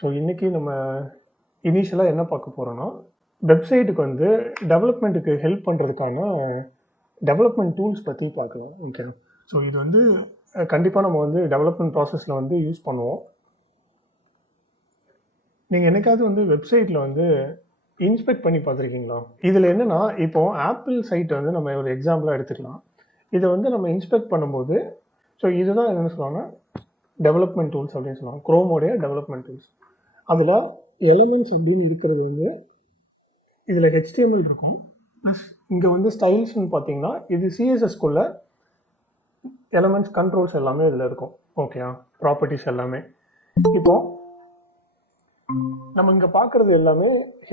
So இன்றைக்கி நம்ம இனிஷியலாக என்ன பார்க்க போகிறோன்னா, வெப்சைட்டுக்கு வந்து டெவலப்மெண்ட்டுக்கு ஹெல்ப் பண்ணுறதுக்கான டெவலப்மெண்ட் டூல்ஸ் பற்றி பார்க்கலாம். ஓகே. ஸோ இது வந்து கண்டிப்பாக நம்ம வந்து டெவலப்மெண்ட் ப்ராசஸில் வந்து யூஸ் பண்ணுவோம். நீங்கள் என்னைக்காவது வந்து வெப்சைட்டில் வந்து இன்ஸ்பெக்ட் பண்ணி பார்த்துருக்கீங்களா? இதில் என்னென்னா, இப்போ ஆப்பிள் சைட்டை வந்து நம்ம ஒரு எக்ஸாம்பிளாக எடுத்துக்கலாம். இதை வந்து நம்ம இன்ஸ்பெக்ட் பண்ணும்போது, ஸோ இதுதான் என்ன சொல்லுவாங்கன்னா டெவலப்மெண்ட் டூல்ஸ் அப்படின்னு சொல்லுவாங்க. குரோமோடைய டெவலப்மெண்ட் டூல்ஸ். அதில் எலமெண்ட்ஸ் அப்படின்னு இருக்கிறது வந்து இதில் HTML இருக்கும். ப்ளஸ் இங்கே வந்து ஸ்டைல்ஸ்னு பார்த்தீங்கன்னா இது CSSக்குள்ள எலமெண்ட்ஸ் கண்ட்ரோல்ஸ் எல்லாமே இதில் இருக்கும். ஓகே, ப்ராப்பர்ட்டிஸ் எல்லாமே. இப்போ நம்ம இங்கே பார்க்குறது எல்லாமே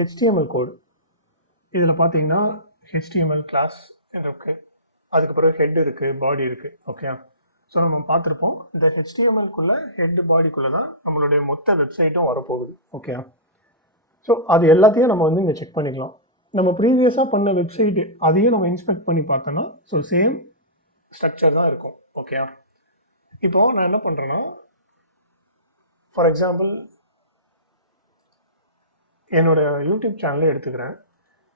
HTML கோடு. இதில் பார்த்தீங்கன்னா HTML கிளாஸ் இருக்கு, அதுக்கப்புறம் ஹெட் இருக்குது, பாடி இருக்குது. ஓகே, ஸோ நம்ம பார்த்துருப்போம் இந்த HTMLக்குள்ளே ஹெட் பாடிக்குள்ளே தான் நம்மளுடைய மொத்த வெப்சைட்டும் வரப்போகுது. ஓகே, ஸோ அது எல்லாத்தையும் நம்ம வந்து இங்கே செக் பண்ணிக்கலாம். நம்ம ப்ரீவியஸாக பண்ண வெப்சைட்டு அதையும் நம்ம இன்ஸ்பெக்ட் பண்ணி பார்த்தோன்னா ஸோ சேம் ஸ்ட்ரக்சர் தான் இருக்கும். ஓகே, இப்போது நான் என்ன பண்ணுறேன்னா, ஃபார் எக்ஸாம்பிள் என்னோட யூடியூப் சேனலை எடுத்துக்கிறேன்.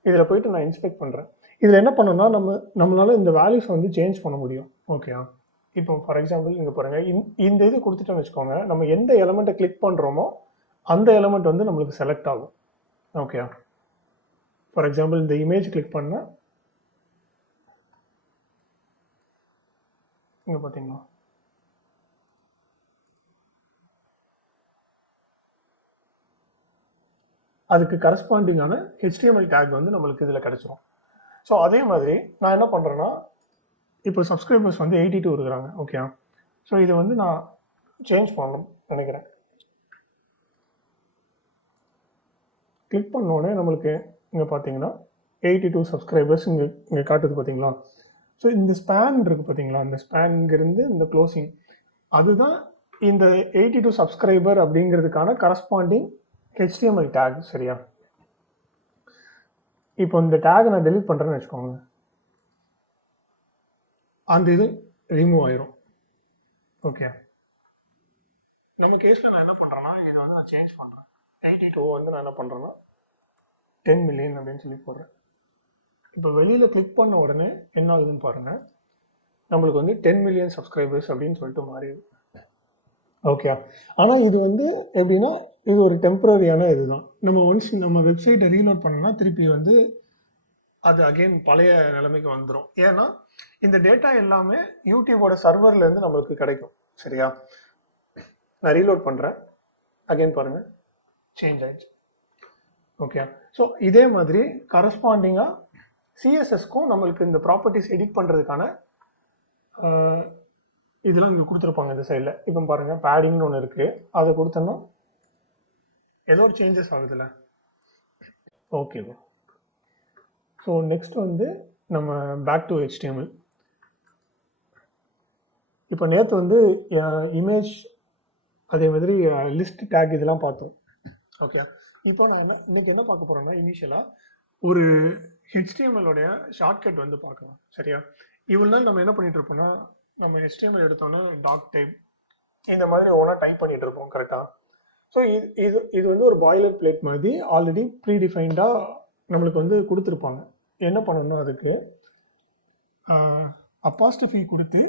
இதில் போயிட்டு நான் இன்ஸ்பெக்ட் பண்ணுறேன். இதில் என்ன பண்ணோம்னா நம்மளால இந்த வேல்யூஸ் வந்து சேஞ்ச் பண்ண முடியும். ஓகே, இப்போ ஃபார் எக்ஸாம்பிள் இங்கே பாருங்கள், இந்த இது கொடுத்துட்டோன்னு வச்சுக்கோங்க, நம்ம எந்த எலமெண்ட்டை கிளிக் பண்ணுறோமோ அந்த எலமெண்ட் வந்து நம்மளுக்கு செலக்ட் ஆகும். ஓகே, ஃபார் எக்ஸாம்பிள் இந்த இமேஜ் கிளிக் பண்ணால் இங்கே பார்த்தீங்களா, அதுக்கு கரஸ்பாண்டிங்கான HTML டேக் வந்து நம்மளுக்கு இதில் கிடச்சிரும். ஸோ அதே மாதிரி நான் என்ன பண்ணுறேன்னா, இப்போ சப்ஸ்கிரைபர்ஸ் வந்து 82 இருக்கிறாங்க. ஓகே, ஸோ இதை வந்து நான் சேஞ்ச் பண்ணணும் நினைக்கிறேன். கிளிக் பண்ணோடனே நம்மளுக்கு இங்கே பார்த்தீங்கன்னா 82 சப்ஸ்கிரைபர்ஸ் இங்கே காட்டுது பார்த்தீங்களா. ஸோ இந்த ஸ்பேன் இருக்குது பார்த்தீங்களா, இந்த ஸ்பேன் இங்கேருந்து இந்த க்ளோசிங், அதுதான் இந்த 82 சப்ஸ்கிரைபர் அப்படிங்கிறதுக்கான கரஸ்பாண்டிங் HTML டேக். சரியா, இப்போ இந்த டேகை நான் டெலிட் பண்ணுறேன்னு வச்சுக்கோங்க, அந்த இது ரிமூவ் ஆயிரும். ஓகே, நம்ம கேஸில் நான் என்ன பண்ணுறேன்னா, இதை வந்து நான் சேஞ்ச் பண்ணுறேன். 82 வந்து நான் என்ன பண்ணுறேன்னா 10 மில்லியன் அப்படின்னு சொல்லி போடுறேன். இப்போ வெளியில் கிளிக் பண்ண உடனே என்ன ஆகுதுன்னு பாருங்கள், நம்மளுக்கு வந்து 10 மில்லியன் சப்ஸ்கிரைபர்ஸ் அப்படின்னு சொல்லிட்டு மாறிடுது. ஓகே, ஆனால் இது வந்து எப்படின்னா இது ஒரு டெம்பரரியான இதுதான். நம்ம ஒன்ஸ் நம்ம வெப்சைட்டை ரீலோட் பண்ணோம்னா திருப்பி வந்து அது அகெயின் பழைய நிலைமைக்கு வந்துடும். ஏன்னா இந்த டேட்டா எல்லாமே யூடியூபோட சர்வர்லேருந்து நம்மளுக்கு கிடைக்கும். சரியா, நான் ரீலோட் பண்ணுறேன், அகெயின் பாருங்கள் சேஞ்ச் ஆயிடுச்சு. ஓகே, ஸோ இதே மாதிரி கரஸ்பாண்டிங்காக CSSக்கும் நம்மளுக்கு இந்த ப்ராப்பர்ட்டிஸ் எடிட் பண்ணுறதுக்கான இதெல்லாம் இங்கே கொடுத்துருப்பாங்க இந்த சைடில். இப்போ பாருங்கள் பேடிங்னு ஒன்று இருக்குது, அதை கொடுத்தோன்னா ஏதோ ஒரு சேஞ்சஸ் ஆகுதுல்ல. ஓகேவா, ஸோ நெக்ஸ்ட் வந்து நம்ம பேக் டு HTML. இப்போ நேற்று வந்து இமேஜ் அதே மாதிரி லிஸ்ட் டேக் இதெல்லாம் பார்த்தோம். ஓகே, இப்போ நான் இன்னைக்கு என்ன பார்க்க போகிறேன்னா, இனிஷியலாக ஒரு HTMLோடைய ஷார்ட்கட் வந்து பார்க்கலாம். சரியா, இவ்வளோ நாள் நம்ம என்ன பண்ணிட்டு இருப்போம்னா, நம்ம HTML எடுத்தோன்னா டாக் டைப் இந்த மாதிரி ஒவ்வொன்றா டைப் பண்ணிட்டு இருப்போம். கரெக்டாக, ஸோ இது வந்து ஒரு பாய்லர் பிளேட் மாதிரி ஆல்ரெடி ப்ரீடிஃபைன்டாக நம்மளுக்கு வந்து கொடுத்துருப்பாங்க. என்ன பண்ணணும்னா அதுக்கு அப்பாஸ்ட்ரோஃபி கொடுத்து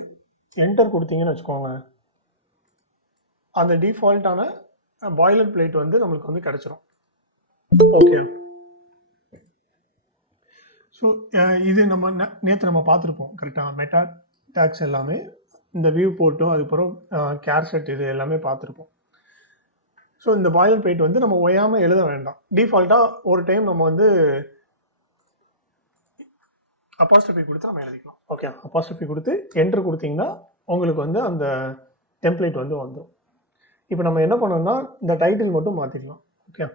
என்டர் கொடுத்தீங்கன்னு வச்சுக்கோங்க, அந்த டிஃபால்ட்டான பாய்லர் பிளேட் வந்து நம்மளுக்கு வந்து கிடைச்சிரும். ஓகே, ஸோ இது நம்ம நேற்று நம்ம பார்த்துருப்போம். கரெக்டாக மெட்டா டேக்ஸ் எல்லாமே இந்த வியூ போட்டும் அதுக்கப்புறம் கேர்செட் இது எல்லாமே பார்த்துருப்போம். ஸோ இந்த பாய்லர் பிளேட் வந்து நம்ம ஓயாமல் எழுத வேண்டாம். டிஃபால்ட்டாக ஒரு டைம் நம்ம வந்து அப்பாஸ்ட்ரோஃபி கொடுத்து நம்ம எழுதிக்கலாம். ஓகே, அப்பாஸ்ட்ரோஃபி கொடுத்து என்டர் கொடுத்தீங்கன்னா உங்களுக்கு வந்து அந்த டெம்ப்ளேட் வந்து வந்துடும். இப்போ நம்ம என்ன பண்ணோம்னா இந்த டைட்டில் மட்டும் மாற்றிக்கலாம். ஓகே,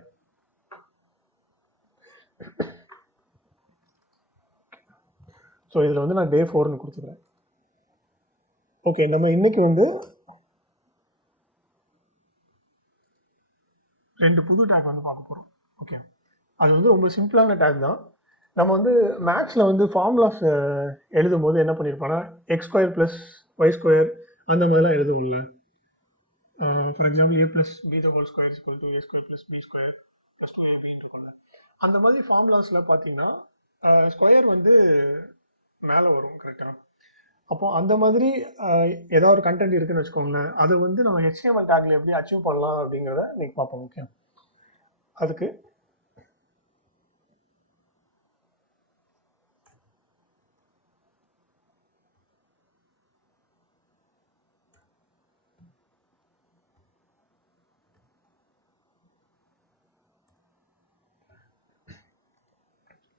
ஸோ இதில் வந்து நான் Day 4ன்னு கொடுத்துக்கிறேன். ஓகே, நம்ம இன்னைக்கு வந்து 2 புது டேக் வந்து பார்க்க போகிறோம். ஓகே, அது வந்து ரொம்ப சிம்பிளான டேக் தான். நம்ம வந்து மேக்ஸில் வந்து ஃபார்முலாஸ் எழுதும் போது என்ன பண்ணியிருப்போம்னா X² + Y² அந்த மாதிரிலாம் எழுதுவோம்ல. For example a plus B the whole square is equal to a square plus B square plus 2ab இருக்கும்ல. அந்த மாதிரி ஃபார்முலாஸில் பார்த்தீங்கன்னா ஸ்கொயர் வந்து மேலே வரும் கரெக்டாக. அப்போ அந்த மாதிரி ஏதாவது ஒரு கண்டென்ட் இருக்குன்னு வச்சுக்கோங்களேன், அது வந்து நம்ம HTML டேக்ல எப்படி அச்சீவ் பண்ணலாம் அப்படிங்கிறத இன்னைக்கு பார்ப்போம். ஓகே, அதுக்கு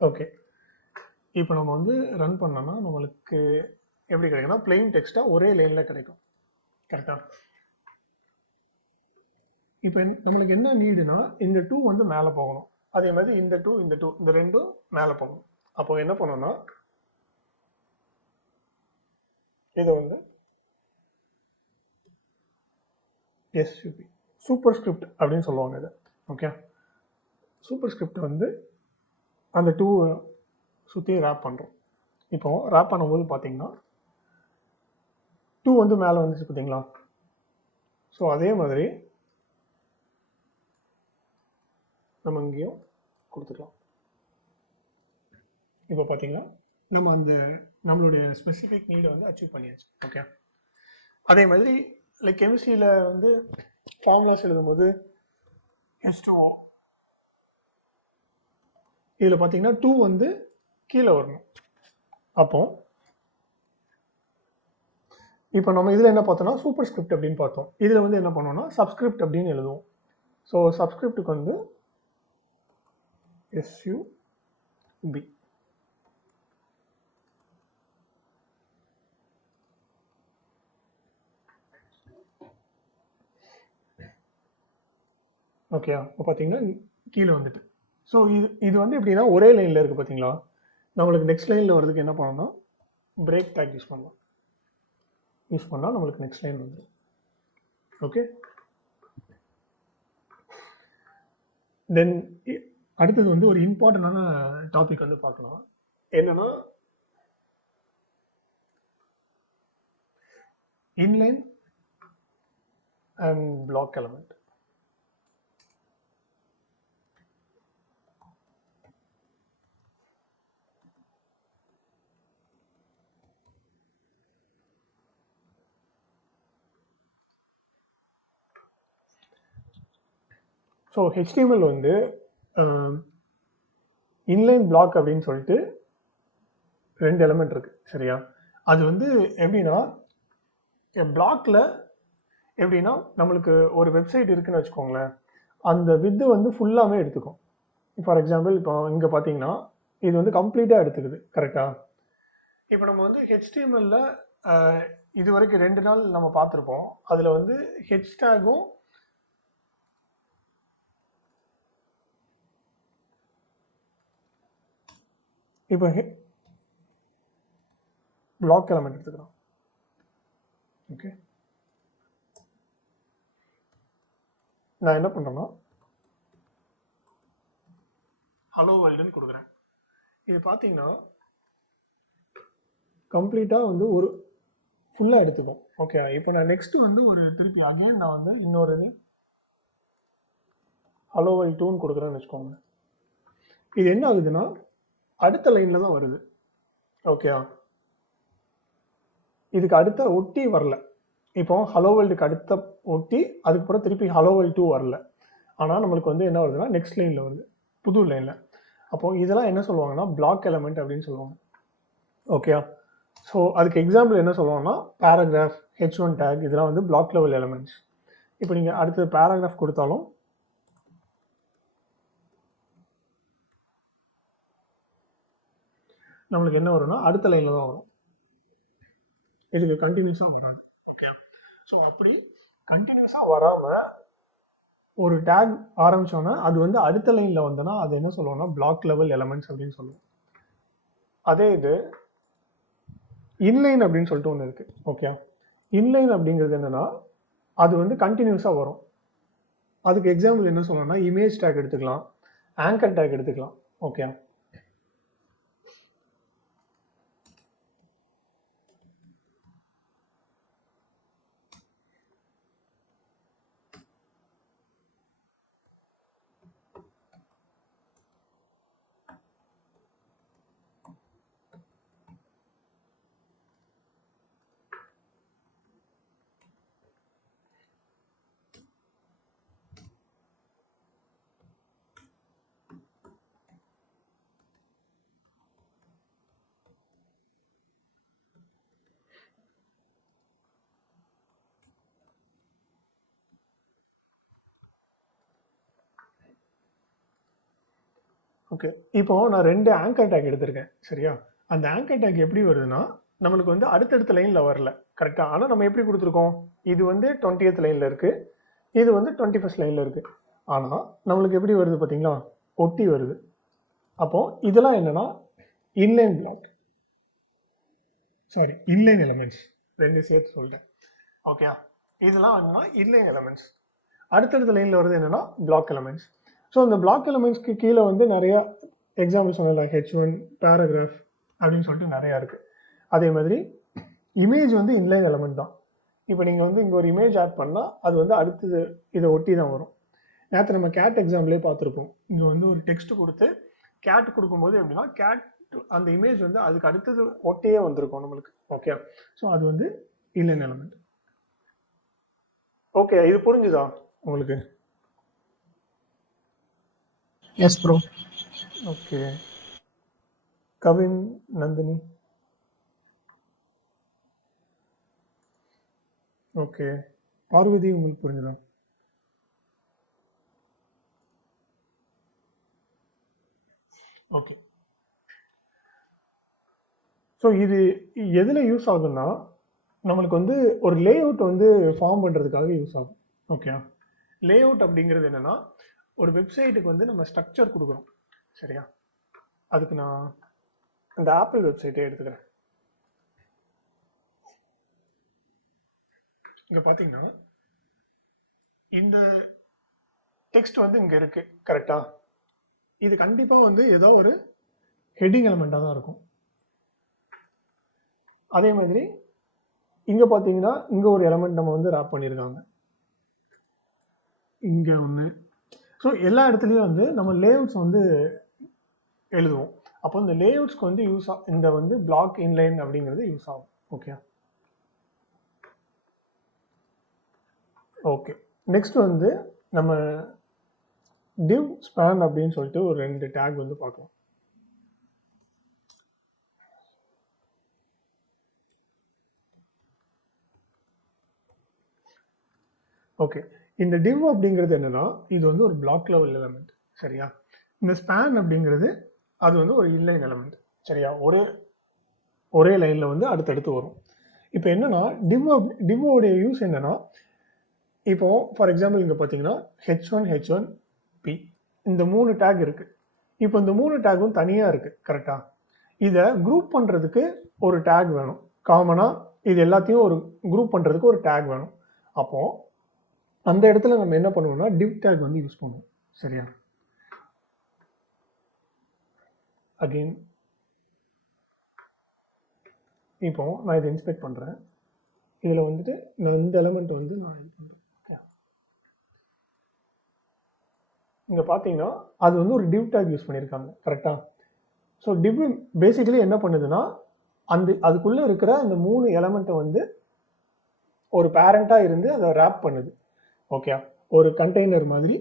ஓகே, இப்போ நம்ம வந்து ரன் பண்ணோம்னா நம்மளுக்கு எப்படி கிடைக்கும்னா பிளெயின் டெக்ஸ்ட்டாக ஒரே லைனில் கிடைக்கும் கரெக்டாக. இப்போ நம்மளுக்கு என்ன நீடுனா இந்த 2 வந்து மேலே போகணும், அதே மாதிரி இந்த 2 இந்த ரெண்டும் மேலே போகணும். அப்போ என்ன பண்ணணும்னா இதை வந்து எஸ்யூபி சூப்பர் ஸ்கிரிப்ட் அப்படின்னு சொல்லுவாங்க இதை. ஓகே, சூப்பர் ஸ்கிரிப்ட் வந்து அந்த 2 சுற்றி ரேப் பண்ணுறோம். இப்போ ரேப் பண்ணும்போது பார்த்தீங்கன்னா 2 வந்து மேலே வந்துச்சு பார்த்தீங்களா. ஸோ அதே மாதிரி நம்ம இங்கேயும் கொடுத்துக்கலாம். இப்போ பார்த்தீங்கன்னா நம்ம அந்த நம்மளுடைய ஸ்பெசிஃபிக் நீடை வந்து அச்சீவ் பண்ணியாச்சு. ஓகே, அதே மாதிரி லைக் எம்சியில் வந்து ஃபார்முலாஸ் எழுதும்போது H2O இதில் பார்த்தீங்கன்னா 2 வந்து கீழே வரணும். அப்போ இப்போ நம்ம இதில் என்ன பார்த்தோம்னா சூப்பர் ஸ்கிரிப்ட் அப்படின்னு பார்த்தோம். இதில் வந்து என்ன பண்ணோம்னா சப்ஸ்கிரிப்ட் அப்படின்னு எழுதுவோம். ஸோ சப்ஸ்கிரிப்டுக்கு வந்து SUB. ஓகே, இப்போ பார்த்தீங்கன்னா கீழே வந்துட்டு. ஸோ இது வந்து எப்படின்னா ஒரே லைனில் இருக்குது பார்த்தீங்களா. நம்மளுக்கு நெக்ஸ்ட் லைனில் வர்றதுக்கு என்ன பண்ணணும்னா பிரேக் டேக் யூஸ் பண்ணலாம். யூஸ் பண்ணால் நம்மளுக்கு நெக்ஸ்ட் லைன் வந்துடும். ஓகே, தென் அடுத்தது வந்து ஒரு இம்பார்ட்டண்டான டாபிக் வந்து பார்க்கலாம். என்னன்னா inline and black element. So HTML வந்து இன்லைன் பிளாக் அப்படின்னு சொல்லிட்டு 2 எலமெண்ட் இருக்கு சரியா. அது வந்து எப்படின்னா பிளாக்ல எப்படின்னா நம்மளுக்கு ஒரு வெப்சைட் இருக்குன்னு வச்சுக்கோங்களேன், அந்த வித்து வந்து ஃபுல்லாமே எடுத்துக்கும். ஃபார் எக்ஸாம்பிள் இப்போ இங்கே பார்த்தீங்கன்னா இது வந்து கம்ப்ளீட்டாக எடுத்துக்குது கரெக்டாக. இப்போ நம்ம வந்து HTML இது வரைக்கும் 2 நாள் நம்ம பார்த்துருப்போம். அதில் வந்து ஹெச்டேகும் இப்போ பிளாக் எலமெண்ட் எடுத்துக்கிறோம். ஓகே, நான் என்ன பண்ணுறேன்னா ஹலோ வேர்ல்டுன்னு கொடுக்குறேன். இது பார்த்தீங்கன்னா கம்ப்ளீட்டாக வந்து ஒரு ஃபுல்லாக எடுத்துக்கும். ஓகே, இப்போ நான் நெக்ஸ்ட் வந்து ஒரு திருப்பி அகைன் நான் வந்து இன்னொரு ஹலோ வேர்ல்ட் 2ன்னு கொடுக்குறேன்னு வச்சுக்கோங்க. இது என்ன ஆகுதுன்னா அடுத்த லைனில் தான் வருது. ஓகே, இதுக்கு அடுத்த ஒட்டி வரல. இப்போ ஹலோ வேர்ல்டுக்கு அடுத்த ஒட்டி அதுக்கப்புறம் திருப்பி ஹலோ வேர்ல்ட் 2 வரல. ஆனால் நம்மளுக்கு வந்து என்ன வருதுன்னா நெக்ஸ்ட் லைனில் வருது, புது லைனில். அப்போ இதெல்லாம் என்ன சொல்லுவாங்கன்னா பிளாக் எலமெண்ட் அப்படின்னு சொல்லுவாங்க. ஓகே, ஸோ அதுக்கு எக்ஸாம்பிள் என்ன சொல்லுவாங்கன்னா பேராகிராஃப், H1 டேக், இதெல்லாம் வந்து பிளாக் லெவல் எலமெண்ட்ஸ். இப்போ நீங்கள் அடுத்து பேராகிராஃப் கொடுத்தாலும் நம்மளுக்கு என்ன வரும்னா அடுத்த லைனில் தான் வரும், இதுக்கு கண்டினியூஸாக வராது. ஓகே, ஸோ அப்படி கண்டினியூஸாக வராமல் ஒரு டேக் ஆரம்பிச்சோன்னா அது வந்து அடுத்த லைனில் வந்தோன்னா அது என்ன சொல்லுவோம்னா பிளாக் லெவல் எலமெண்ட்ஸ் அப்படின்னு சொல்லுவோம். அதே இது இன்லைன் அப்படின்னு சொல்லிட்டு ஒன்று இருக்குது. ஓகே, இன்லைன் அப்படிங்கிறது என்னன்னா அது வந்து கண்டினியூஸாக வரும். அதுக்கு எக்ஸாம்பிள் என்ன சொல்லணும்னா இமேஜ் டேக் எடுத்துக்கலாம், ஆங்கர் டேக் எடுத்துக்கலாம். ஓகே, ஓகே, இப்போ நான் 2 ஆங்கர் டேக் எடுத்திருக்கேன் சரியா. அந்த ஆங்கர் டேக் எப்படி வருதுன்னா நம்மளுக்கு வந்து அடுத்தடுத்த லைன்ல வரல கரெக்டா. ஆனா நம்ம எப்படி கொடுத்துருக்கோம், இது வந்து 20th லைன்ல இருக்கு, இது வந்து 21st லைன்ல இருக்கு. ஆனா நம்மளுக்கு எப்படி வருது பாத்தீங்களா, ஒட்டி வருது. அப்போ இதெல்லாம் என்னன்னா inline black, sorry inline elements, ரெண்டு சேர்த்து சொல்லிட்டேன். ஓகே, இதெல்லாம் என்னன்னா இன்லைன் எலமெண்ட்ஸ். அடுத்தடுத்த லைன்ல வருது என்னன்னா பிளாக் எலமெண்ட்ஸ். ஸோ இந்த பிளாக் எலமெண்ட்ஸ்க்கு கீழே வந்து நிறைய எக்ஸாம்பிள் சொன்னேன், H1 பேராகிராஃப் அப்படின்னு சொல்லிட்டு நிறையா இருக்குது. அதே மாதிரி இமேஜ் வந்து இன்லைன் எலமெண்ட் தான். இப்போ நீங்கள் வந்து இங்கே ஒரு இமேஜ் ஆட் பண்ணால் அது வந்து அடுத்தது இதை ஒட்டி தான் வரும். நேற்று நம்ம கேட் எக்ஸாம்பிளே பார்த்துருப்போம். இங்கே வந்து ஒரு டெக்ஸ்ட் கொடுத்து கேட் கொடுக்கும்போது எப்படின்னா கேட் அந்த இமேஜ் வந்து அதுக்கு அடுத்தது ஒட்டியே வந்திருக்கும் நம்மளுக்கு. ஓகே, ஸோ அது வந்து இன்லைன் எலமெண்ட். ஓகே, இது புரிஞ்சுதா உங்களுக்கு? Yes bro. Okay, Kavin, Nandhini. Okay, Parvathi உங்களுக்கு புரிஞ்சுதா? ஓகே, ஸோ இது எதில் யூஸ் ஆகுன்னா நம்மளுக்கு வந்து ஒரு லே அவுட் வந்து ஃபார்ம் பண்ணுறதுக்காக யூஸ் ஆகும். ஓகே, லே அவுட் அப்படிங்கிறது என்னென்னா ஒரு வெப்சைட்டுக்கு வந்து நம்ம ஸ்ட்ரக்சர் கொடுக்குறோம் சரியா. அதுக்கு நான் இந்த ஆப்பிள் வெப்சைட்டே எடுத்துக்கிறேன். இங்கே பார்த்தீங்கன்னா இந்த டெக்ஸ்ட் வந்து இங்கே இருக்கு கரெக்டா. இது கண்டிப்பாக வந்து ஏதோ ஒரு ஹெட்டிங் எலமெண்ட்டாக தான் இருக்கும். அதே மாதிரி இங்கே பார்த்தீங்கன்னா இங்கே ஒரு எலமெண்ட் நம்ம வந்து ரேப் பண்ணியிருக்காங்க, இங்கே ஒன்று. ஸோ எல்லா இடத்துலையும் வந்து நம்ம லேஅவுட்ஸ் வந்து எழுதுவோம். அப்போ இந்த லேஅவுட்ஸ்க்கு வந்து யூஸ் இந்த வந்து பிளாக் இன்லைன் அப்படிங்கிறது யூஸ் ஆகும். ஓகே ஓகே, நெக்ஸ்ட் வந்து நம்ம div span அப்படின்னு சொல்லிட்டு ஒரு 2 டேக் வந்து பார்க்கலாம். ஓகே, இந்த div அப்படிங்கிறது என்னன்னா இது வந்து ஒரு பிளாக் லெவல் எலமெண்ட் சரியா. இந்த ஸ்பேன் அப்படிங்கிறது அது வந்து ஒரு இன்லைன் எலமெண்ட் சரியா. ஒரே லைனில் வந்து அடுத்தடுத்து வரும். இப்போ என்னன்னா டிவ்வோடைய யூஸ் என்னன்னா, இப்போ ஃபார் எக்ஸாம்பிள் இங்கே பார்த்தீங்கன்னா H1 H1 P இந்த 3 டேக் இருக்கு. இப்போ இந்த 3 டேக்கும் தனியாக இருக்கு கரெக்டா. இதை குரூப் பண்ணுறதுக்கு ஒரு டேக் வேணும் காமனாக. இது எல்லாத்தையும் ஒரு குரூப் பண்ணுறதுக்கு ஒரு டேக் வேணும். அப்போ அந்த இடத்துல நம்ம என்ன பண்ணுவோம்னா div டேக் வந்து யூஸ் பண்ணுவோம் சரியா. அகெயின் இப்போ நான் இதை இன்ஸ்பெக்ட் பண்ணுறேன். இதில் வந்துட்டு நான் இந்த எலமெண்ட் வந்து நான் இது பண்ணுறேன். ஓகே, இங்கே பார்த்தீங்கன்னா அது வந்து ஒரு div டேக் யூஸ் பண்ணியிருக்காங்க கரெக்டா. ஸோ div பேசிக்கலி என்ன பண்ணுதுன்னா அதுக்குள்ளே இருக்கிற அந்த 3 எலமெண்ட்டை வந்து ஒரு பேரண்ட்டாக இருந்து அதை ரேப் பண்ணுது. ஓகே, ஒரு கண்டெய்னர் மாதிரி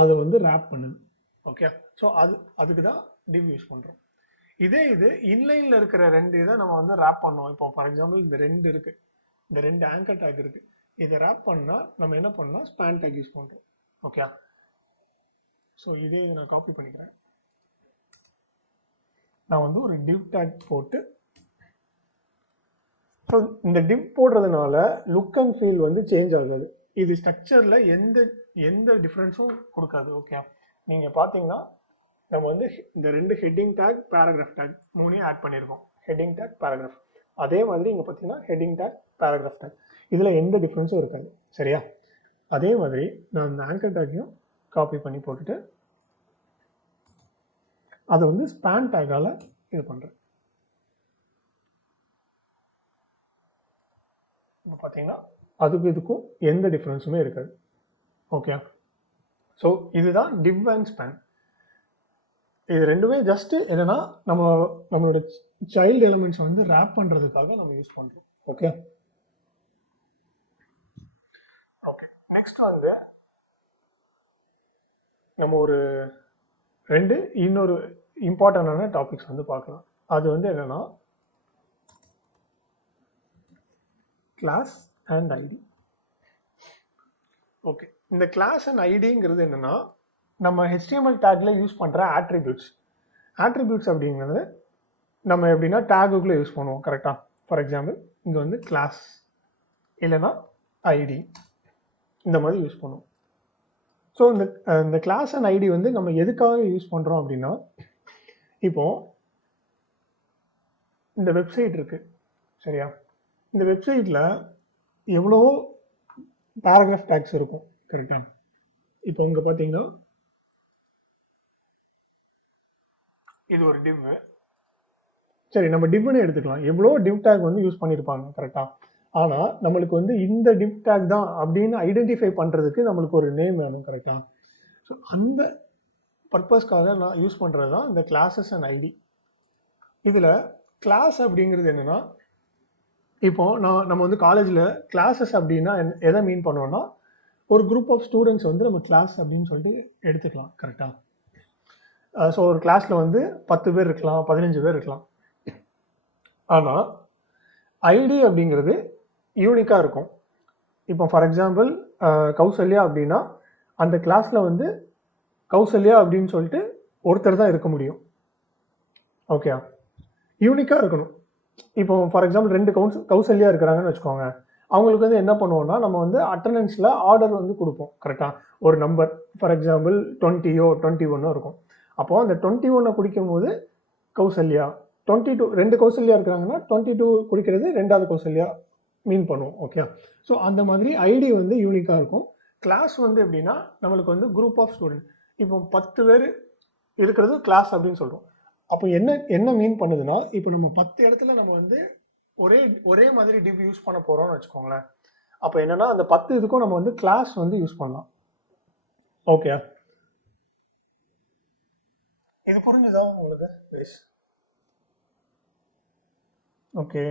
அதை வந்து ரேப் பண்ணுது. ஓகே, ஸோ அதுக்கு தான் div யூஸ் பண்ணுறோம். இது இன்லைனில் இருக்கிற 2 இதை நம்ம வந்து ரேப் பண்ணோம். இப்போ ஃபார் எக்ஸாம்பிள் இந்த 2 இருக்கு, இந்த 2 ஆங்கர் டேக் இருக்கு. இதை ரேப் பண்ணால் நம்ம என்ன பண்ணோம், ஸ்பேன் டேக் யூஸ் பண்ணுறோம். ஓகே, ஸோ இதை நான் காப்பி பண்ணிக்கிறேன். நான் வந்து ஒரு div டேக் போட்டு, ஸோ இந்த div போடுறதுனால லுக் அண்ட் ஃபீல் வந்து சேஞ்ச் ஆகாது. இது ஸ்ட்ரக்சரில் எந்த டிஃப்ரென்ஸும் கொடுக்காது. ஓகே, நீங்கள் பார்த்தீங்கன்னா நம்ம வந்து இந்த 2 heading tag paragraph tag 3 add பண்ணியிருக்கோம். ஹெட்டிங் டேக் பேராகிராஃப், அதே மாதிரி இங்கே பார்த்தீங்கன்னா ஹெட்டிங் டேக் பேராகிராஃப் டேக், இதில் எந்த டிஃப்ரென்ஸும் இருக்காது சரியா. அதே மாதிரி நான் இந்த ஆங்கர் டேக்கையும் காப்பி பண்ணி போட்டுட்டு அதை வந்து ஸ்பேன் டேக்கால் இது பண்ணுறேன். இப்போ பார்த்தீங்கன்னா அதுக்கும் இதுக்கும் எந்த டிஃப்ரென்ஸுமே இருக்காது. ஓகே, ஸோ இதுதான் div அண்ட் ஸ்பேன். இது ரெண்டுமே ஜஸ்ட் என்னன்னா நம்மளோட சைல்டு எலிமெண்ட்ஸ் வந்து ரேப் பண்ணுறதுக்காக நம்ம யூஸ் பண்ணுறோம். ஓகே ஓகே, நெக்ஸ்ட் வந்து நம்ம ஒரு இன்னொரு இம்பார்ட்டண்டான டாபிக்ஸ் வந்து பார்க்கலாம். அது வந்து என்னன்னா கிளாஸ் அண்ட் ஐடி. ஓகே, இந்த கிளாஸ் அண்ட் ஐடிங்கிறது என்னன்னா நம்ம HTML டேக்ல யூஸ் பண்ணுற ஆட்ரிபியூட்ஸ். ஆட்ரிபியூட்ஸ் அப்படிங்கிறது நம்ம எப்படின்னா டேகுக்குள்ளே யூஸ் பண்ணுவோம் கரெக்டாக. ஃபார் எக்ஸாம்பிள் இங்கே வந்து கிளாஸ் இல்லைன்னா ஐடி இந்த மாதிரி யூஸ் பண்ணுவோம். ஸோ இந்த கிளாஸ் அண்ட் ஐடி வந்து நம்ம எதுக்காக யூஸ் பண்ணுறோம் அப்படின்னா, இப்போ இந்த வெப்சைட் இருக்குது சரியா, இந்த வெப்சைட்டில் எவ்வளவோ பேராகிராஃப் டேக்ஸ் இருக்கும் கரெக்டாக. இப்போ இங்கே பார்த்தீங்கன்னா இது ஒரு டிவ், சரி நம்ம டிவ்னு எடுத்துக்கலாம். எவ்வளோ டிவ் டேக் வந்து யூஸ் பண்ணியிருப்பாங்க கரெக்டாக. ஆனால் நம்மளுக்கு வந்து இந்த டிவ் டேக் தான் அப்படின்னு ஐடென்டிஃபை பண்ணுறதுக்கு நம்மளுக்கு ஒரு நேம் வேணும் கரெக்டாக. ஸோ அந்த பர்பஸ்க்காக நான் யூஸ் பண்ணுறது தான் இந்த கிளாஸஸ் அண்ட் ஐடி. இதில் கிளாஸ் அப்படிங்கிறது என்னென்னா, இப்போ நம்ம வந்து காலேஜில் கிளாஸஸ் அப்படின்னா எதை மீன் பண்ணுவோம்னா, ஒரு குரூப் ஆஃப் ஸ்டூடெண்ட்ஸ் வந்து நம்ம கிளாஸ் அப்படின்னு சொல்லிட்டு எடுத்துக்கலாம் கரெக்டாக. ஸோ ஒரு கிளாஸில் வந்து 10 பேர் இருக்கலாம், 15 பேர் இருக்கலாம். ஆனால் ஐடி அப்படிங்கிறது யூனிக்காக இருக்கும். இப்போ ஃபார் எக்ஸாம்பிள் கௌசல்யா அப்படின்னா அந்த கிளாஸில் வந்து கௌசல்யா அப்படின்னு சொல்லிட்டு ஒருத்தர் தான் இருக்க முடியும். ஓகே, யூனிக்காக இருக்கணும். இப்போ ஃபார் எக்ஸாம்பிள் 2 கௌசல்யா இருக்கிறாங்கன்னு வச்சுக்கோங்க. அவங்களுக்கு வந்து என்ன பண்ணுவோம்னா, நம்ம வந்து அட்டண்டன்ஸில் ஆர்டர் வந்து கொடுப்போம் கரெக்டாக. ஒரு நம்பர் ஃபார் எக்ஸாம்பிள் 20ஓ 21ஓ இருக்கும். அப்போது அந்த 21 குடிக்கும் போது கௌசல்யா, 22 2 கௌசல்யா இருக்கிறாங்கன்னா 22 குடிக்கிறது 2வது கௌசல்யா மீன் பண்ணுவோம். ஓகே, ஸோ அந்த மாதிரி ஐடி வந்து யூனிக்காக இருக்கும். கிளாஸ் வந்து எப்படின்னா நம்மளுக்கு வந்து குரூப் ஆஃப் ஸ்டூடெண்ட், இப்போ 10 பேர் இருக்கிறது கிளாஸ் அப்படின்னு சொல்கிறோம். அப்போ என்ன மீன் பண்ணுதுன்னா, இப்போ நம்ம 10 இடத்துல நம்ம வந்து ஒரே மாதிரி டிவ் யூஸ் பண்ண போகிறோம்னு வச்சுக்கோங்களேன். அப்போ என்னென்னா அந்த 10 இதுக்கும் நம்ம வந்து கிளாஸ் வந்து யூஸ் பண்ணலாம். ஓகே, இது புரிஞ்சுதா உங்களுக்கு? எஸ். Okay,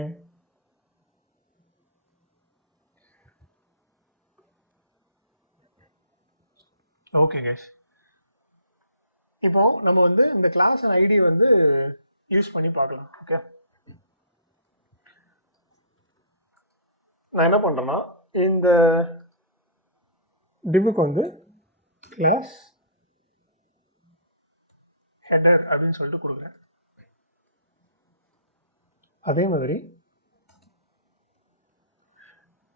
okay guys. இப்போ நம்ம வந்து இந்த கிளாஸ் அண்ட் ஐடி வந்து யூஸ் பண்ணி பார்க்கலாம். ஓகே, நான் என்ன பண்றேன்னா இந்த டிவ்வுக்கு வந்து கிளாஸ் ஹெடர் அப்படின்னு சொல்லிட்டு கொடுக்குறேன். அதே மாதிரி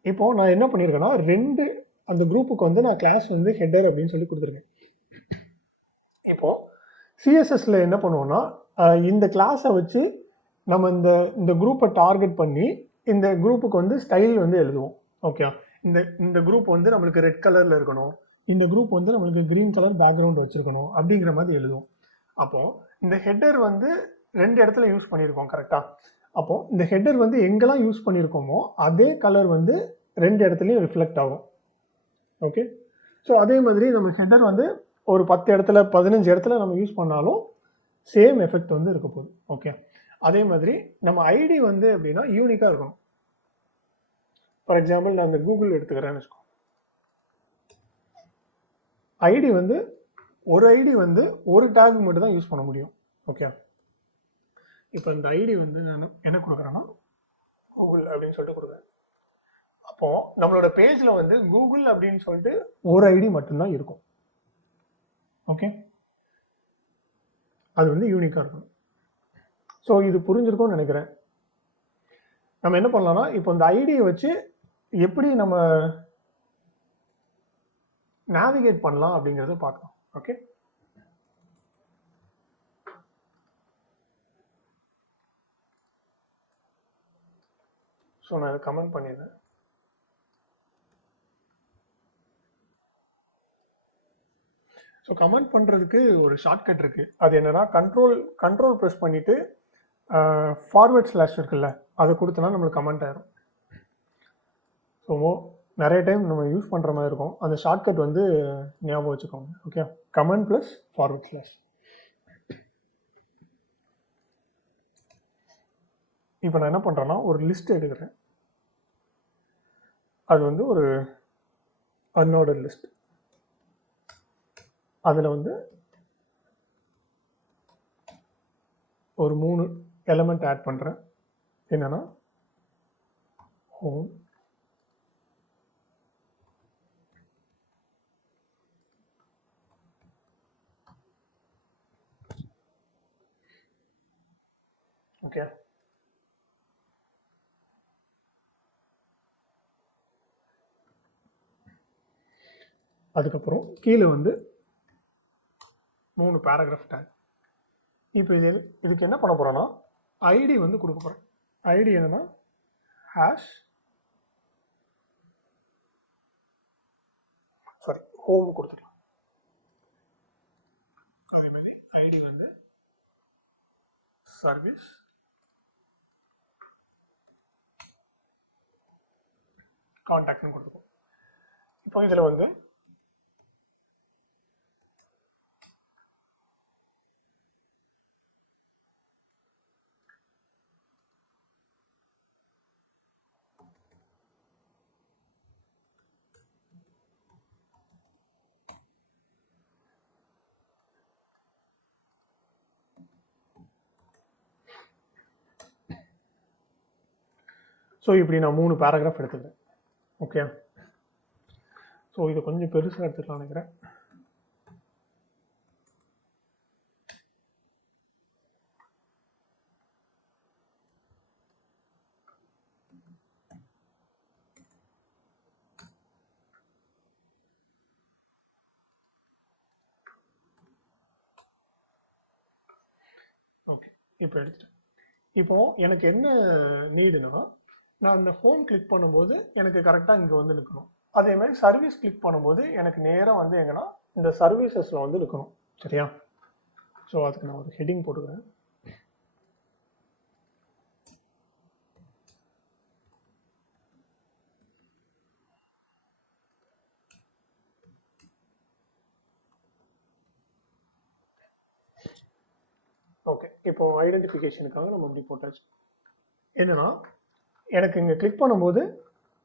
இப்போ நான் என்ன பண்ணியிருக்கேன்னா 2 அந்த குரூப்புக்கு வந்து நான் கிளாஸ் வந்து ஹெடர் அப்படின்னு சொல்லி கொடுத்துருக்கேன். இப்போ சிஎஸ்எஸ்ல என்ன பண்ணுவோம்னா, இந்த கிளாஸை வச்சு நம்ம இந்த குரூப்பை டார்கெட் பண்ணி இந்த குரூப்புக்கு வந்து ஸ்டைல் வந்து எழுதுவோம். ஓகே, இந்த குரூப் வந்து நம்மளுக்கு ரெட் கலர்ல இருக்கணும், இந்த குரூப் வந்து நம்மளுக்கு கிரீன் கலர் பேக்ரவுண்ட் வச்சிருக்கணும் அப்படிங்கிற மாதிரி எழுதுவோம். அப்போ இந்த ஹெட்டர் வந்து 2 இடத்துல யூஸ் பண்ணியிருக்கோம் கரெக்டா. அப்போ இந்த ஹெட்டர் வந்து எங்கெல்லாம் யூஸ் பண்ணியிருக்கோமோ அதே கலர் வந்து 2 இடத்துலையும் ரிஃப்ளெக்ட் ஆகும். ஓகே, ஸோ அதே மாதிரி நம்ம ஹெட்டர் வந்து ஒரு 10 இடத்துல 15 இடத்துல நம்ம யூஸ் பண்ணாலும் சேம் எஃபெக்ட் வந்து இருக்க போகுது. ஓகே, அதே மாதிரி நம்ம ஐடி வந்து எப்படின்னா யூனிக்காக இருக்கணும். ஃபார் எக்ஸாம்பிள் நான் இந்த கூகுள் எடுத்துக்கிறேன்னு வச்சுக்கோ. ஐடி வந்து ஒரு ஐடி வந்து ஒரு டேக் மட்டும் தான் யூஸ் பண்ண முடியும். ஓகே, இப்போ இந்த ஐடி வந்து நான் என்ன கொடுக்குறேன்னா கூகுள் அப்படின்னு சொல்லிட்டு கொடுக்குறேன். அப்போ நம்மளோட பேஜில் வந்து கூகுள் அப்படின்னு சொல்லிட்டு ஒரு ஐடி மட்டும்தான் இருக்கும். ஓகே, அது வந்து யூனிக்காக இருக்கும். ஸோ இது புரிஞ்சிருக்கும்னு நினைக்கிறேன். நம்ம என்ன பண்ணலாம்னா இப்போ இந்த ஐடியை வச்சு எப்படி நம்ம நேவிகேட் பண்ணலாம் அப்படிங்கிறத பார்க்கலாம். ஓகே, ஸோ நான் இதை கமெண்ட் பண்ணிடுறேன். ஸோ கமெண்ட் பண்ணுறதுக்கு ஒரு ஷார்ட்கட் இருக்குது. அது என்னென்னா கண்ட்ரோல் ப்ரெஸ் பண்ணிவிட்டு ஃபார்வர்ட் / இருக்குல்ல, அதை கொடுத்தனா நம்மளுக்கு கமெண்ட் ஆயிரும். ஸோ நிறைய டைம் நம்ம யூஸ் பண்ணுற மாதிரி இருக்கும். அந்த ஷார்ட்கட் வந்து ஞாபகம் வச்சுக்கோங்க. Okay, comment plus forward /. இப்போ நான் என்ன பண்ணுறேன்னா ஒரு லிஸ்ட் எடுக்கிறேன். அது வந்து ஒரு அன்ஆர்டர் லிஸ்ட். அதில் வந்து ஒரு 3 எலமெண்ட் ஆட் பண்ணுறேன். என்னென்னா ஹோம், ஓகே. அதுக்கப்புறம் கீழே வந்து 3 பேராகிராஃப் டேக். இப்போ இதுக்கு என்ன பண்ண போகிறோன்னா ஐடி வந்து கொடுக்க போகிறேன். ஐடி என்னன்னா ஹோம் கொடுத்துக்கலாம். அதே மாதிரி ஐடி வந்து சர்வீஸ் கான்டாக்ட்னு கொடுத்துக்கோம். இப்போ இதில் வந்து ஸோ இப்படி நான் 3 பேராகிராஃப் எடுத்துக்கிறேன். ஓகே. ஸோ இதை கொஞ்சம் பெருசாக எடுத்துக்கலாம் நினைக்கிறேன். ஓகே, இப்போ எடுத்துட்டேன். இப்போ எனக்கு என்ன நீடுனா, நான் இந்த ஹோம் கிளிக் பண்ணும்போது எனக்கு கரெக்டாக இங்கே வந்து நிற்கணும். அதே மாதிரி சர்வீஸ் கிளிக் பண்ணும்போது எனக்கு நேராக வந்து எங்கன்னா இந்த சர்வீசஸில் வந்து நிற்கணும். சரியா? ஸோ அதுக்கு நான் ஒரு ஹெட்டிங் போட்டுக்கிறேன். ஓகே, இப்போ ஐடென்டிஃபிகேஷனுக்காக நம்ம இப்படி போட்டாச்சு. என்னன்னா எனக்கு இங்கே கிளிக் பண்ணும்போது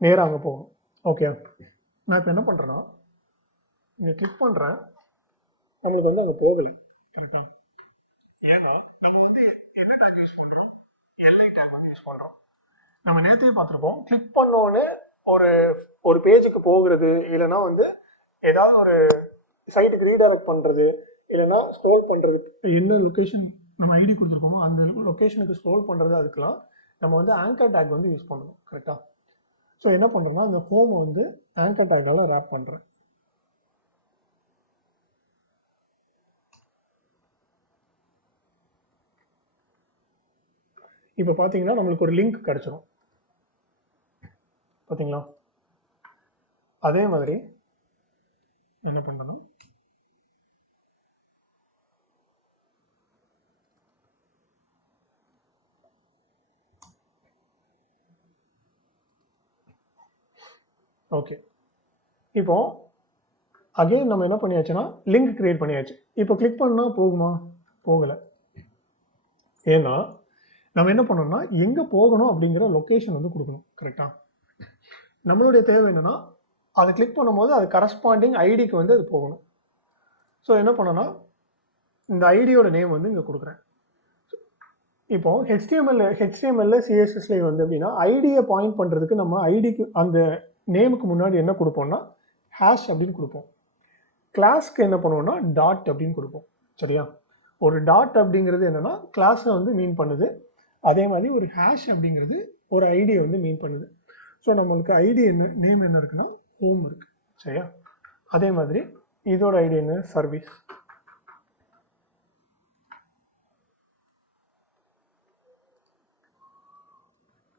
நேராக அங்கே போகணும். ஓகே, நான் இப்போ என்ன பண்ணுறேன்னா இங்கே கிளிக் பண்ணுறேன், நம்மளுக்கு வந்து அங்கே போகலை. ஏன்னா நம்ம வந்து என்ன டேக் யூஸ் பண்ணுறோம்? எல்ஐ டேக் வந்து யூஸ் பண்ணுறோம். நம்ம நேற்றையே பார்த்துருப்போம், கிளிக் பண்ணோன்னு ஒரு பேஜுக்கு போகிறது, இல்லைன்னா வந்து ஏதாவது ஒரு சைட்டுக்கு ரீடைரக்ட் பண்ணுறது, இல்லைன்னா ஸ்க்ரோல் பண்ணுறது, என்ன லொக்கேஷன் நம்ம ஐடி கொடுத்துருக்கோமோ அந்த லொக்கேஷனுக்கு ஸ்க்ரோல் பண்ணுறது, அதுக்கெலாம் நம்ம வந்து ஆங்கர் டேக் வந்து யூஸ் பண்ணணும். கரெக்டாக? ஸோ என்ன பண்ணுறேன்னா அந்த ஹோமை வந்து ஆங்கர் டேக்கால் ரேப் பண்ணுறேன். இப்போ பார்த்தீங்கன்னா நம்மளுக்கு ஒரு லிங்க் கிடைச்சிடும். பார்த்தீங்களா? அதே மாதிரி என்ன பண்ணணும், ஓகே, இப்போ அகைன் நம்ம என்ன பண்ணியாச்சுன்னா லிங்க் கிரியேட் பண்ணியாச்சு. இப்போ கிளிக் பண்ணால் போகுமா? போகலை. ஏன்னா நம்ம என்ன பண்ணோம்னா எங்கே போகணும் அப்படிங்கிற லொக்கேஷன் வந்து கொடுக்கணும். கரெக்டாக? நம்மளுடைய தேவை என்னன்னா அதை கிளிக் பண்ணும்போது அது கரஸ்பாண்டிங் ஐடிக்கு வந்து அது போகணும். ஸோ என்ன பண்ணோன்னா இந்த ஐடியோட நேம் வந்து இங்கே கொடுக்குறேன். இப்போ ஹெச்டிஎம்எல்ல சிஎஸ்எஸ்ல வந்து எப்படின்னா ஐடியை பாயிண்ட் பண்ணுறதுக்கு நம்ம ஐடிக்கு அந்த நேமுக்கு முன்னாடி என்ன கொடுப்போம்னா ஹேஷ் அப்படின்னு கொடுப்போம். கிளாஸ்க்கு என்ன பண்ணுவோம்னா டாட் அப்படின்னு கொடுப்போம். சரியா? ஒரு டாட் அப்படிங்கிறது என்னன்னா கிளாஸை வந்து மீன் பண்ணுது. அதே மாதிரி ஒரு ஹேஷ் அப்படிங்கிறது ஒரு ஐடியை வந்து மீன் பண்ணுது. ஸோ நம்மளுக்கு ஐடி என்ன நேம் என்ன இருக்குன்னா ஹோம் இருக்கு. சரியா? அதே மாதிரி இதோட ஐடி என்ன? சர்வீஸ்.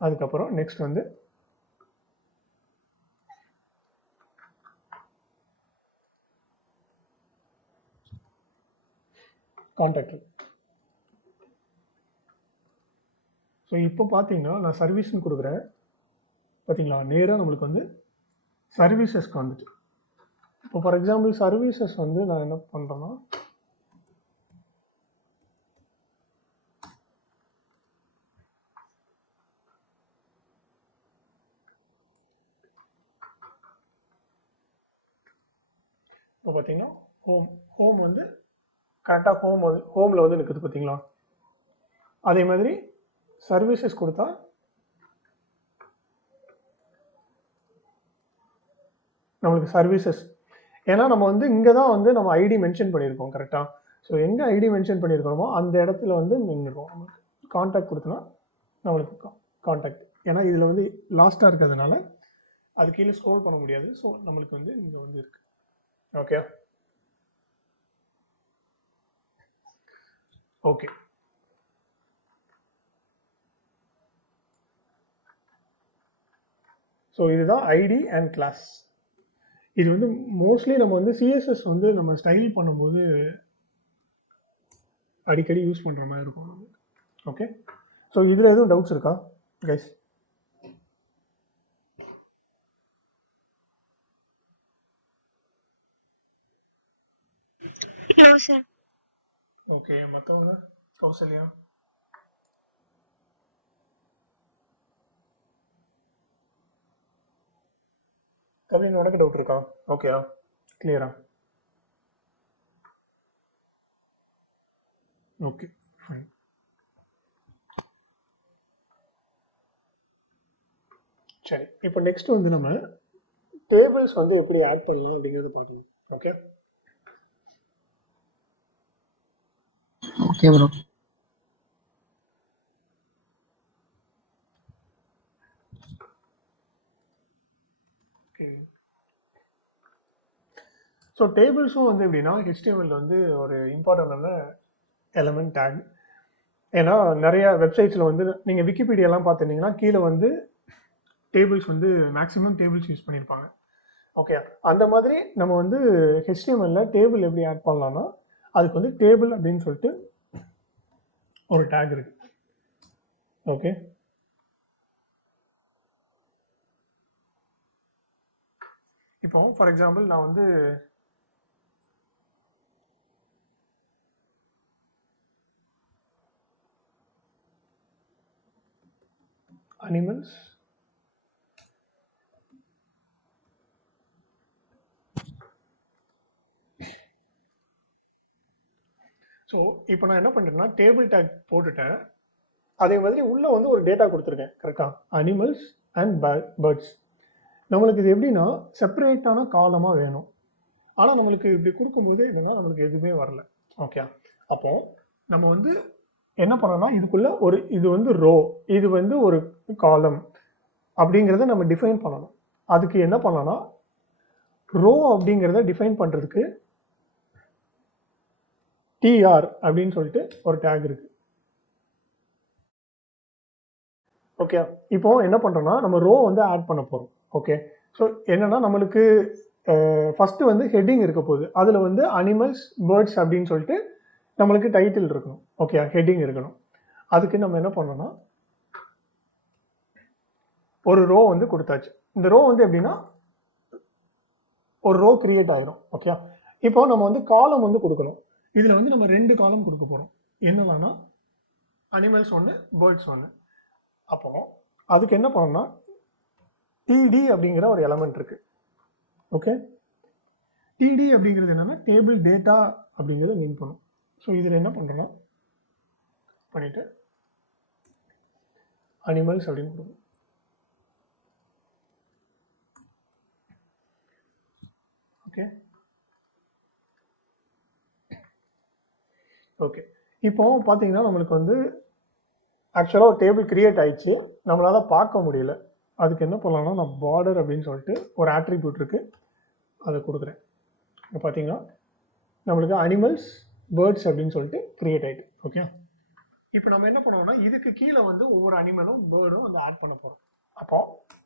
அதுக்கப்புறம் நெக்ஸ்ட் வந்து கான்டாக்ட். ஸோ இப்போ பார்த்தீங்கன்னா நான் சர்வீஸ்ன்னு கொடுக்குறேன். பார்த்தீங்களா? நேராக நம்மளுக்கு வந்து சர்வீசஸ்க்கு வந்துட்டு. இப்போ ஃபார் எக்ஸாம்பிள் சர்வீசஸ் வந்து நான் என்ன பண்ணுறேன்னா இப்போ பார்த்தீங்கன்னா ஹோம் வந்து கரெக்டாக ஹோமில் வந்து நிற்குது. பார்த்தீங்களா? அதே மாதிரி சர்வீசஸ் கொடுத்தா நம்மளுக்கு சர்வீசஸ், ஏன்னா நம்ம வந்து இங்கே தான் வந்து நம்ம ஐடி மென்ஷன் பண்ணியிருக்கோம். கரெக்டாக? ஸோ எங்கே ஐடி மென்ஷன் பண்ணியிருக்கோமோ அந்த இடத்துல வந்து நின்றுடும் நம்மளுக்கு. காண்டாக்ட் கொடுத்தோன்னா நம்மளுக்கு காண்டாக்ட், ஏன்னா இதில் வந்து லாஸ்ட்டாக இருக்கிறதுனால அது கீழே ஸ்க்ரோல் பண்ண முடியாது. ஸோ நம்மளுக்கு வந்து இங்கே வந்து இருக்கு. Okay okay. ஸோ இதுதான் ஐடி அண்ட் கிளாஸ். இது வந்து மோஸ்ட்லி நம்ம வந்து சிஎஸ்எஸ் வந்து நம்ம ஸ்டைல் பண்ணும்போது அடிக்கடி யூஸ் பண்ணுற மாதிரி இருக்கும். ஓகே, ஸோ இதில் எதுவும் டவுட்ஸ் இருக்கா கைஸ்? ஓகே, மற்றவங்க கௌசல்யா? கவின் உனக்கு டவுட் இருக்கா? ஓகேயா, கிளியரா? Okay fine. சரி, இப்போ நெக்ஸ்ட் வந்து நம்ம டேபிள்ஸ் வந்து எப்படி ஆட் பண்ணலாம் அப்படிங்கிறத பார்க்கணும். Okay Okay, bro. Okay. So டேபிள்ஸும் வந்து எப்படின்னா HTML வந்து ஒரு இம்பார்ட்டண்டான எலமெண்ட் டேக். ஏன்னா நிறைய வெப்சைட்ஸில் வந்து நீங்கள் விக்கிபீடியாலாம் பார்த்துருந்தீங்கன்னா கீழே வந்து டேபிள்ஸ் வந்து மேக்ஸிமம் டேபிள்ஸ் யூஸ் பண்ணியிருப்பாங்க. ஓகே, அந்த மாதிரி நம்ம வந்து HTML டேபிள் எப்படி ஆட் பண்ணலாம்னா அதுக்கு வந்து டேபிள் அப்படின்னு சொல்லிட்டு ஒரு டேக் இருக்கு. ஓகே, இப்போ ஃபார் எக்ஸாம்பிள் நான் வந்து அனிமல்ஸ் ஸோ இப்போ நான் என்ன பண்ணுறேன்னா டேபிள் டேக் போட்டுட்டேன். அதே மாதிரி உள்ளே வந்து ஒரு டேட்டா கொடுத்துருக்கேன். கரெக்டாக அனிமல்ஸ் அண்ட் பேர்ட்ஸ். நம்மளுக்கு இது எப்படின்னா செப்பரேட்டான காலமாக வேணும். ஆனால் நம்மளுக்கு இப்படி கொடுக்கும்போது எப்படின்னா நம்மளுக்கு எதுவுமே வரல. ஓகே, அப்போ நம்ம வந்து என்ன பண்ணோம்னா இதுக்குள்ள ஒரு இது வந்து ரோ, இது வந்து ஒரு காலம் அப்படிங்கிறத நம்ம டிஃபைன் பண்ணணும். அதுக்கு என்ன பண்ணலாம்னா ரோ அப்படிங்கிறத டிஃபைன் பண்ணுறதுக்கு TR அப்படின்னு சொல்லிட்டு ஒரு டேக் இருக்கு. ஓகே, இப்போ என்ன பண்ணுறோம்னா நம்ம ரோ வந்து ஆட் பண்ண போகிறோம். ஓகே, ஸோ என்னன்னா நம்மளுக்கு ஃபஸ்ட்டு வந்து ஹெட்டிங் இருக்க போகுது. அதில் வந்து அனிமல்ஸ் பேர்ட்ஸ் அப்படின்னு சொல்லிட்டு நம்மளுக்கு டைட்டில் இருக்கணும். ஓகே, ஹெட்டிங் இருக்கணும். அதுக்கு நம்ம என்ன பண்ணோம்னா ஒரு ரோ வந்து கொடுத்தாச்சு. இந்த ரோ வந்து எப்படின்னா ஒரு ரோ கிரியேட் ஆயிரும். ஓகே, இப்போ நம்ம வந்து காலம் வந்து கொடுக்கணும். இதில் வந்து நம்ம 2 காலம் கொடுக்க போகிறோம். என்னன்னா அனிமல்ஸ் ஒன்று, பேர்ட்ஸ் ஒன்று. அப்போ அதுக்கு என்ன பண்ணணும்னா டிடி அப்படிங்கிற ஒரு எலமெண்ட் இருக்கு. ஓகே, டிடி அப்படிங்கிறது என்னன்னா டேபிள் டேட்டா அப்படிங்கிறத மீன் பண்ணும். ஸோ இதில் என்ன பண்ணுறோன்னா பண்ணிட்டு அனிமல்ஸ் அப்படின்னு கொடுக்கணும். ஓகே ஓகே, இப்போ பார்த்தீங்கன்னா நம்மளுக்கு வந்து ஆக்சுவலாக ஒரு டேபிள் கிரியேட் ஆயிடுச்சு. நம்மளால் பார்க்க முடியல. அதுக்கு என்ன பண்ணலாம்னா நான் பார்டர் அப்படின்னு சொல்லிட்டு ஒரு ஆட்ரிபியூட் இருக்கு, அதை கொடுக்குறேன். இப்போ பார்த்தீங்கன்னா நம்மளுக்கு அனிமல்ஸ் பேர்ட்ஸ் அப்படின்னு சொல்லிட்டு கிரியேட் ஆயிட்டு. ஓகே, இப்போ நம்ம என்ன பண்ணுவோம்னா இதுக்கு கீழே வந்து ஒவ்வொரு அனிமலும் பேர்டும் வந்து ஆட் பண்ண போகிறோம். அப்போ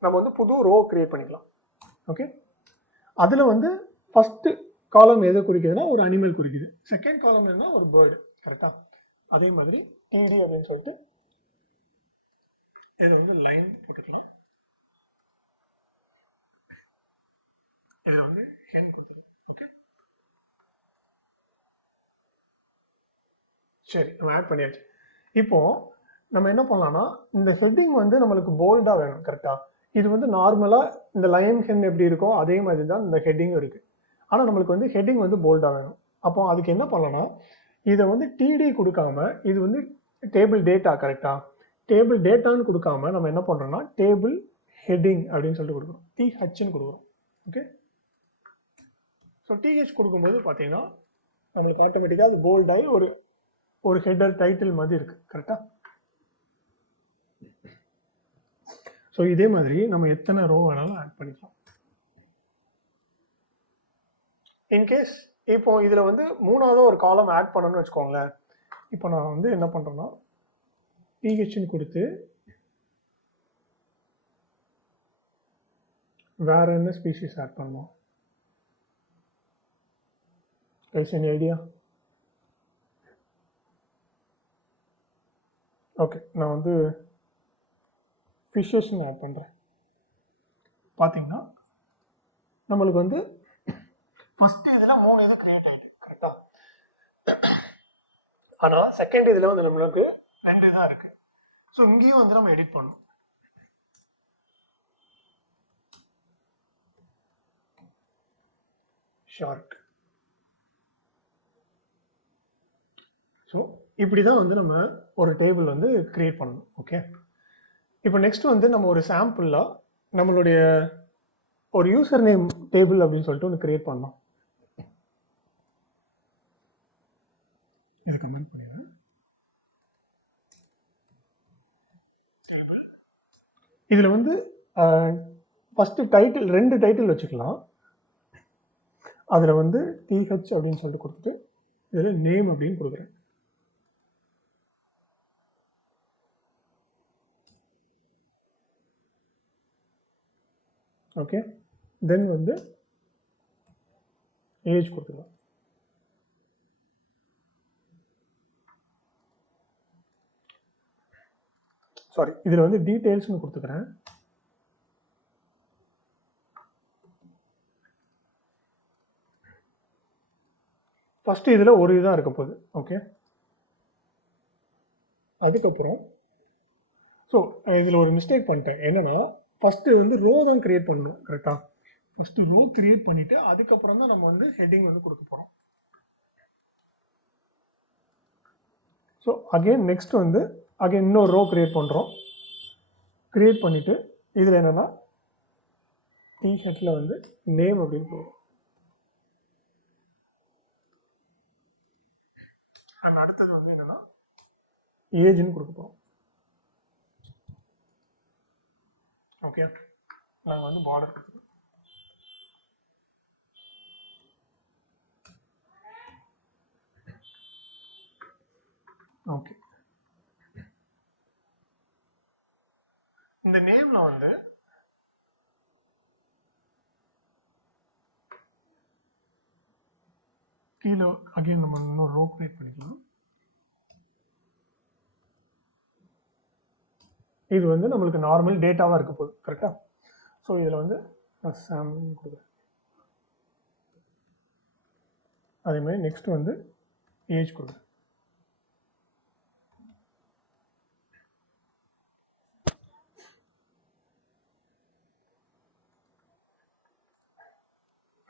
நம்ம வந்து புது ரோ கிரியேட் பண்ணிக்கலாம். ஓகே, அதில் வந்து ஃபஸ்ட்டு காலம் எதை குறிக்குதுன்னா ஒரு அனிமல் குறிக்குது. செகண்ட் காலம் என்ன ஒரு பேர்டு. கரெக்டாக அதே மாதிரி டிடி அப்படின்னு சொல்லிட்டு இதை வந்து லைன் போட்டுக்கலாம். இதில் வந்து ஹெட் கொடுத்துருக்கோம். ஓகே, சரி நம்ம ஆட் பண்ணியாச்சு. இப்போ நம்ம என்ன பண்ணலாம்னா இந்த ஹெட்டிங் வந்து நம்மளுக்கு போல்டாக வேணும். கரெக்டாக இது வந்து நார்மலாக இந்த லயன் ஹென் எப்படி இருக்கோ அதே மாதிரி தான் இந்த ஹெட்டிங்கும் இருக்குது. ஆனால் நம்மளுக்கு வந்து ஹெட்டிங் வந்து போல்டாக வேணும். அப்போ அதுக்கு என்ன பண்ணலாம்னா இதை வந்து டிடி கொடுக்காம இது வந்து டேபிள் டேட்டா. கரெக்டாக டேபிள் டேட்டான்னு கொடுக்காம நம்ம என்ன பண்ணுறோம்னா டேபிள் ஹெட்டிங் அப்படின்னு சொல்லிட்டு கொடுக்குறோம். THன்னு கொடுக்குறோம். ஓகே, ஸோ TH கொடுக்கும்போது பார்த்தீங்கன்னா நம்மளுக்கு ஆட்டோமேட்டிக்காக அது போல்டாகி ஒரு ஒரு ஹெட்டர் டைட்டில் மாதிரி இருக்குது. கரெக்டாக ஸோ இதே மாதிரி நம்ம எத்தனை ரோ வேணாலும் ஆட் பண்ணிக்கலாம். இன்கேஸ் இப்போ இதில் வந்து மூணாவது ஒரு காலம் ஆட் பண்ணணும்னு வச்சுக்கோங்களேன். இப்போ நான் வந்து என்ன பண்ணுறேன்னா பிஹெச்னு கொடுத்து வேற என்ன ஸ்பீஷீஸ் ஆட் பண்ணலாம்? Any idea? ஓகே, நான் வந்து ஃபிஷ்ஷஸ்ன்னு ஆட் பண்ணுறேன். பார்த்தீங்கன்னா நம்மளுக்கு வந்து ஃபர்ஸ்ட் இதில் 3 இது கிரியேட் ஆகிட்டு கரெக்டாக. ஆனால் செகண்ட் இதில் வந்து நம்மளுக்கு 2 தான் இருக்குது. ஸோ இங்கேயும் வந்து நம்ம எடிட் பண்ணணும். ஷார்க். ஸோ இப்படி தான் வந்து நம்ம ஒரு டேபிள் வந்து கிரியேட் பண்ணணும். ஓகே, இப்போ நெக்ஸ்ட் வந்து நம்ம ஒரு சாம்பிளாக நம்மளுடைய ஒரு யூசர் நேம் டேபிள் அப்படின்னு சொல்லிட்டு ஒன்று கிரியேட் பண்ணலாம். இது கமெண்ட் பண்ணிடுறேன். இதில் வந்து ஃபஸ்ட்டு டைட்டில் 2 டைட்டில் வச்சுக்கலாம். அதில் வந்து டிஹெச் அப்படின்னு சொல்லிட்டு கொடுத்துட்டு இதில் நேம் அப்படின்னு கொடுக்குறேன். ஓகே, தென் வந்து ஏஜ் கொடுத்துக்கலாம். சாரி, இதில் வந்து டீட்டெயில்ஸ்னு கொடுத்துக்கிறேன். ஃபஸ்ட்டு இதில் ஒரு இதாக இருக்க போகுது. ஓகே, அதுக்கப்புறம் ஸோ இதில் ஒரு மிஸ்டேக் பண்ணிட்டேன். என்னென்னா ஃபஸ்ட்டு வந்து ரோ தான் கிரியேட் பண்ணணும் கரெக்டாக. ஃபஸ்ட்டு ரோ கிரியேட் பண்ணிவிட்டு அதுக்கப்புறம் தான் நம்ம வந்து ஹெட்டிங் வந்து கொடுக்க போகிறோம். ஸோ அகெயின் நெக்ஸ்ட் வந்து அகெயின் இன்னொரு ரோ கிரியேட் பண்ணுறோம். கிரியேட் பண்ணிவிட்டு இதில் என்னென்னா டிஹெட்டில் வந்து நேம் அப்படின்னு போகிறோம். அண்ட் அடுத்தது வந்து என்னென்னா ஏஜ்னு கொடுக்க போகிறோம். ஓகே, நாங்கள் வந்து பார்டர் கொடுத்துருக்கோம். ஓகே, இந்த நேம்ல வந்து கீழே அகைன் நம்ம இன்னொரு ரோ கிரியேட் பண்ணிக்கலாம். இது வந்து நம்மளுக்கு நார்மல் டேட்டாவாக இருக்க போகுது கரெக்டாக. ஸோ இதில் வந்து நான் சாம்பிள் கொடுக்குறேன். அதேமாதிரி நெக்ஸ்ட் வந்து ஏஜ் கொடுக்குறேன்.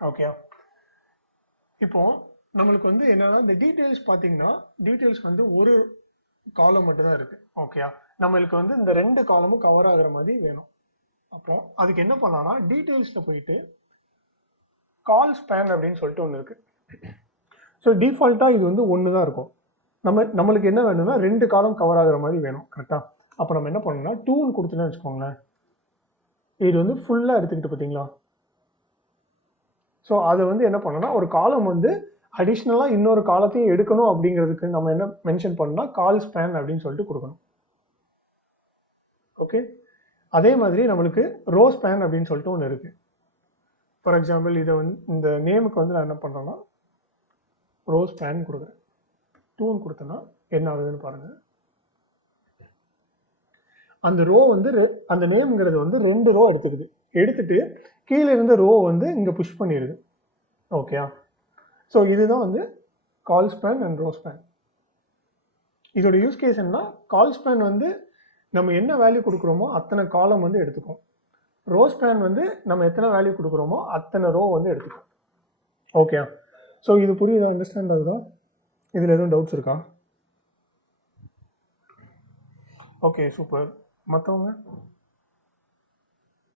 ஓகே, இப்போ நம்மளுக்கு வந்து என்னன்னா இந்த டீட்டெயில்ஸ் பார்த்தீங்கன்னா டீட்டெயில்ஸ் வந்து ஒரு காலம் மட்டும் தான் இருக்கு. ஓகே, நம்மளுக்கு வந்து இந்த 2 காலமும் கவர் ஆகுற மாதிரி வேணும். அப்புறம் அதுக்கு என்ன பண்ணலாம்னா டீட்டெயில்ஸில் போயிட்டு கால் ஸ்பேன் அப்படின்னு சொல்லிட்டு ஒன்று இருக்கு. ஸோ டிஃபால்ட்டாக இது வந்து 1 தான் இருக்கும். நம்மளுக்கு என்ன வேணும்னா 2 காலம் கவர் ஆகுற மாதிரி வேணும் கரெக்டாக. அப்போ நம்ம என்ன பண்ணணும்னா 2ன்னு கொடுத்துன்னு வச்சுக்கோங்களேன். இது வந்து ஃபுல்லாக எடுத்துக்கிட்டு பார்த்தீங்களா. ஸோ அதை வந்து என்ன பண்ணோம்னா ஒரு காலம் வந்து அடிஷ்னலாக இன்னொரு காலத்தையும் எடுக்கணும் அப்படிங்கிறதுக்கு நம்ம என்ன மென்ஷன் பண்ணோம்னா கால் ஸ்பேன் அப்படின்னு சொல்லிட்டு கொடுக்கணும். ஓகே, அதே மாதிரி நம்மளுக்கு ரோ ஸ்பேன் அப்படின்னு சொல்லிட்டு ஒன்று இருக்குது. ஃபார் எக்ஸாம்பிள் இதை வந்து இந்த நேமுக்கு வந்து நான் என்ன பண்ணுறேன்னா ரோ ஸ்பேன் கொடுக்குறேன். 2ன்னு கொடுத்தேன்னா என்ன ஆகுதுன்னு பாருங்கள். அந்த ரோ வந்து அந்த நேம்ங்கிறது வந்து 2 ரோ எடுத்துக்குது. எடுத்துட்டு கீழே இருந்த ரோ வந்து இங்கே புஷ் பண்ணிடுது. ஓகே, ஸோ இதுதான் வந்து கால் ஸ்பேன் அண்ட் ரோ ஸ்பேன். இதோட யூஸ் கேஸ் என்ன, கால் ஸ்பேன் வந்து நம்ம என்ன வேல்யூ கொடுக்குறோமோ அத்தனை காலம் வந்து எடுத்துக்கும். ரோ ஸ்பேன் வந்து நம்ம எத்தனை வேல்யூ கொடுக்குறோமோ அத்தனை ரோ வந்து எடுத்துக்கும். ஓகே, ஸோ இது புரியுதா, அண்டர்ஸ்டாண்ட் ஆகுதா? இதில் எதுவும் டவுட்ஸ் இருக்கா? Okay, super. மற்றவங்க